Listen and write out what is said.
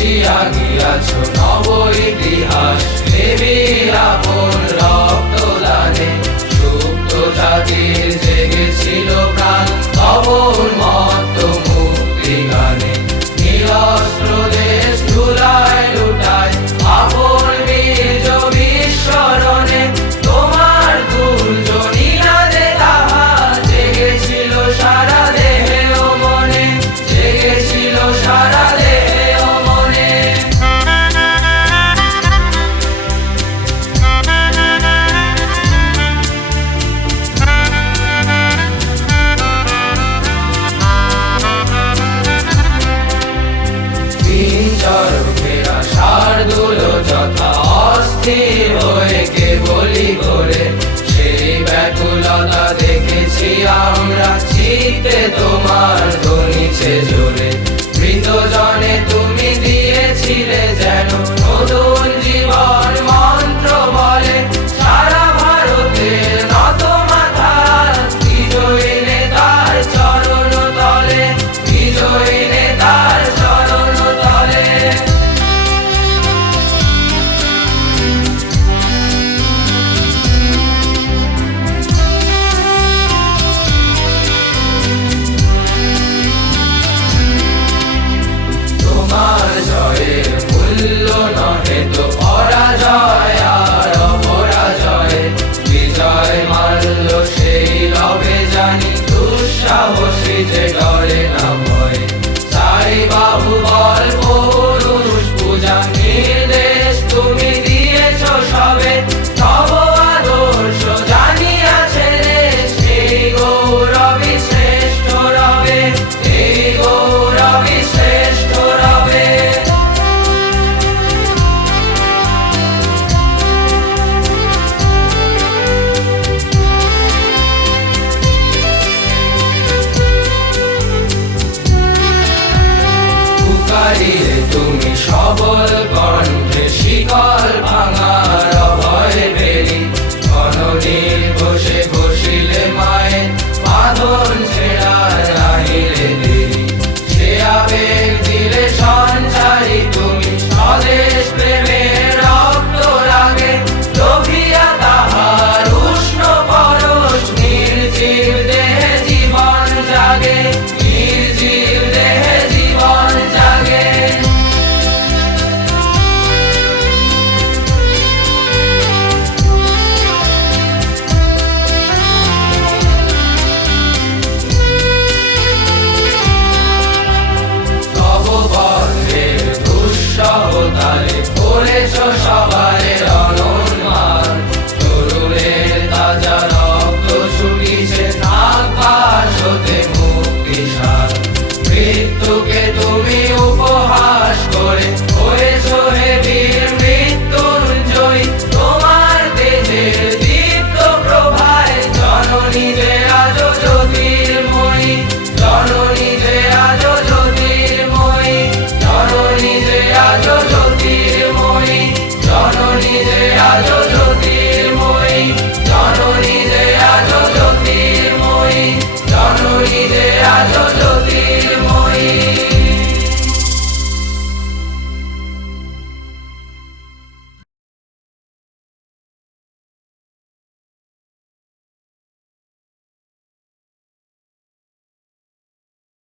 রচিয়া গিয়াছ নব ইতিহাস, দেবী আপন রক্তদানে সুপ্ত জাতির জেগেছিল প্রাণ তব উন্মত্ত মুক্তি গানে। নিরস্ত্র দেশ ধুলায় লুটায় আপন বীর্য বিস্মরণে, তোমার দুর্য নীলাদে তাহা জেগেছিল সারা দেহে ও মনে, জেগেছিল সারা দেহে ও মনে। চরকেরা শার্দুল যথা অস্থির হয়ে কেবলি করে, সেই ব্যাকুলতা দেখেছি আমরা চিত্তে তোমার ধ্বনিছে জোরে। মৃতজনে তুমি দিয়েছিলে যেন নতুন জীবন মন্ত্র বলে, সারা ভারতের নত মাথা বিজয়ী নেতার চরণ তলে, বিজয়ী নেতার চরণ তলে। তোমার জয়ের মূল্য নহে তো পরাজয় আর অপরাজয়, বিজয় মাল্য সেই লবে জানি দুঃসাহসী যে ডরে না ভয়। তাই বাহুবল পৌরুষ পূজা নির্দেশ তুমি দিয়েছ সবে, তব আদর্শ জানিয়াছে দেশ এই গৌরবী শ্রেষ্ঠ রবে, এই গৌরবী শ্রেষ্ঠ রবে। পুকারিলে তুমি সবল